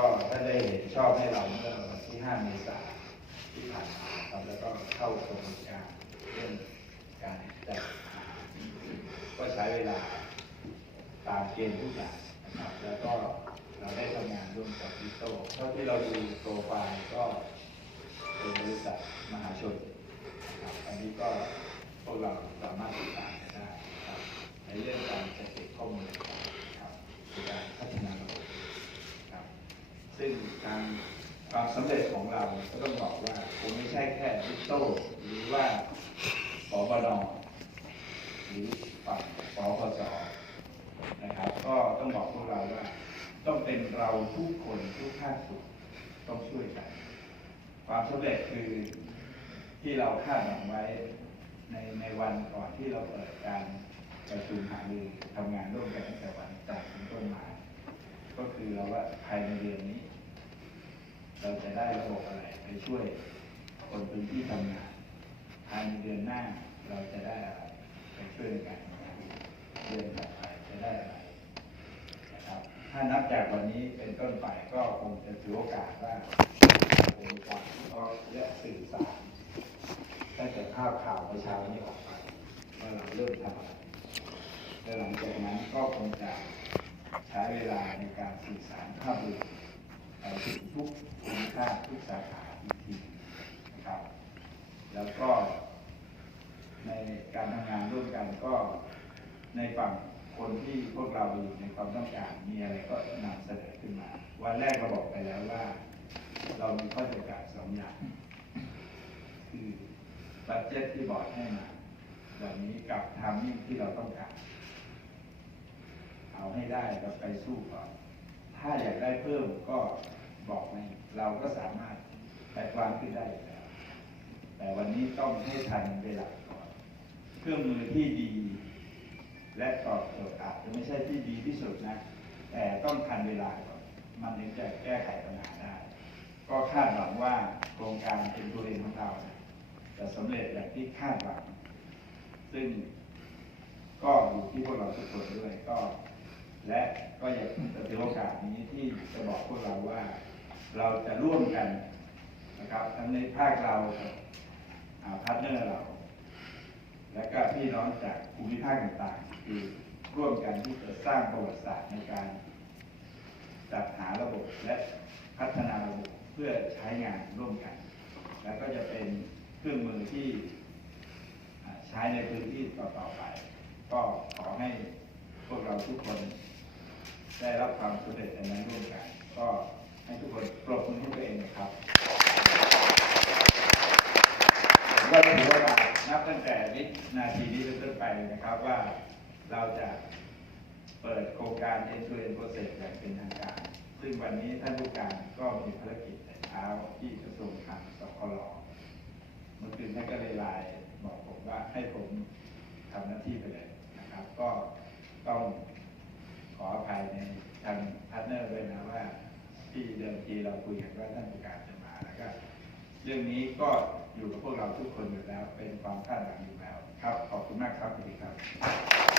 ก็ท่านได้เห็นชอบให้เราเมื่อวันที่ 5 เมษายนที่ผ่านมาครับแล้วก็เข้ากระบวนการเรื่องการจัดก็ใช้เวลาตามเกณฑ์ทุกอย่างนะครับแล้วก็เราได้ทำงานร่วมกับวิโต้เท่าที่เราดูโปรไฟล์ก็เป็นบริษัทมหาชนนะครับอันนี้ก็พวกเราสามารถติดตามกันได้นะครับในเรื่องการจัดเก็บข้อมูลนะครับในการพัฒนาระบบ ครับ ซึ่งการความสำเร็จของเราก็ต้องบอกว่าคงไม่ใช่แค่วิโต้หรือว่าปบนหรือฝั่งปพสนะครับ ก็ต้องบอกพวกเราว่า ต้องเป็นเราทุกคนทุกภาคส่วนต้องช่วยกัน ความสำเร็จคือที่เราคาดหวังไว้ในในวันก่อนที่เราเปิดการประชุมหารือทำงานร่วมกันตั้งแต่วันจันทร์เป็นต้นมา ก็คือเราว่าภายในเดือนนี้ เราจะได้ระบบอะไรไปช่วยคนพื้นที่ทำงานภายในเดือนหน้าเราจะได้อะไรไปช่วยในการทำงานเดือนต่อไปจะได้อะไรนะครับถ้านับจากวันนี้เป็นต้นไปก็คงจะถือโอกาสว่าคงมีการวิเคราะห์และสื่อสารตั้งแต่ภาพข่าวเมื่อเช้านี้ออกไปว่าเราเริ่มทำอะไรและหลังจากนั้นก็คงจะใช้เวลาในการสื่อสารภาพรวมไปถึง ทุกภูมิภาคทุกสาขาอีกทีนะครับ แล้วก็ในการทำงานร่วมกันก็ในฝั่งคนที่พวกเราอยู่ในความต้องการมีอะไรก็นำเสนอขึ้นมา วันแรกเราบอกไปแล้วว่า เรามีข้อจำกัดสองอย่าง คือบัตเจ็ตที่บอร์ดให้มาแบบนี้กับทามมิ่งที่เราต้องการ เอาให้ได้เราไปสู้ก่อน ถ้าอยากได้เพิ่มก็ บอกมาอีกเราก็สามารถไปวางขึ้นได้แล้วแต่วันนี้ต้องให้ทันเวลาก่อน เครื่องมือที่ดี และตอบโจทย์อาจจะไม่ใช่ที่ดีที่สุดนะ แต่ต้องทันเวลาก่อนมันถึงจะแก้ไขปัญหาได้ ก็คาดหวังว่าโครงการเป็นตัวเองของเราจะสำเร็จอย่างที่คาดหวัง ซึ่งก็อยู่ที่พวกเราทุกคนด้วยก็ และก็อยากจะถือโอกาสนี้ที่จะบอกพวกเราว่า เราจะร่วมกันนะครับทั้งในภาคเราพาร์ทเนอร์เรา และก็พี่น้องจากภูมิภาคต่างๆ คือร่วมกันที่จะสร้างประวัติศาสตร์ในการ จัดหาระบบและพัฒนาระบบเพื่อใช้งานร่วมกัน แล้วก็จะเป็นเครื่องมือที่ใช้ในพื้นที่ต่อๆไป ก็ขอให้พวกเราทุกคนได้รับความสำเร็จในนั้นร่วมกัน ก็ ให้ทุกคนปรบมือให้ตัวเองนะครับก็ถือว่านับตั้งแต่วินาทีนี้เป็นต้นไปนะครับว่าเราจะเปิดโครงการ End to End Process อย่างเป็นทางการ ซึ่งวันนี้ท่านผู้การก็มีภารกิจแต่เช้าที่กระทรวงคลังสคลเมื่อคืนท่านก็เลยไลน์บอกผมว่าให้ผมทำหน้าที่ไปเลยนะครับ ก็ต้องขออภัยในทางพาร์ทเนอร์ด้วยนะว่า ทีเดิมทีเราคุยกันว่าท่านผู้การจะมาแล้วก็เรื่องนี้ก็อยู่กับพวกเราทุกคนอยู่แล้ว เป็นความคาดหวังอยู่แล้วครับ ขอบคุณมากครับสวัสดีครับ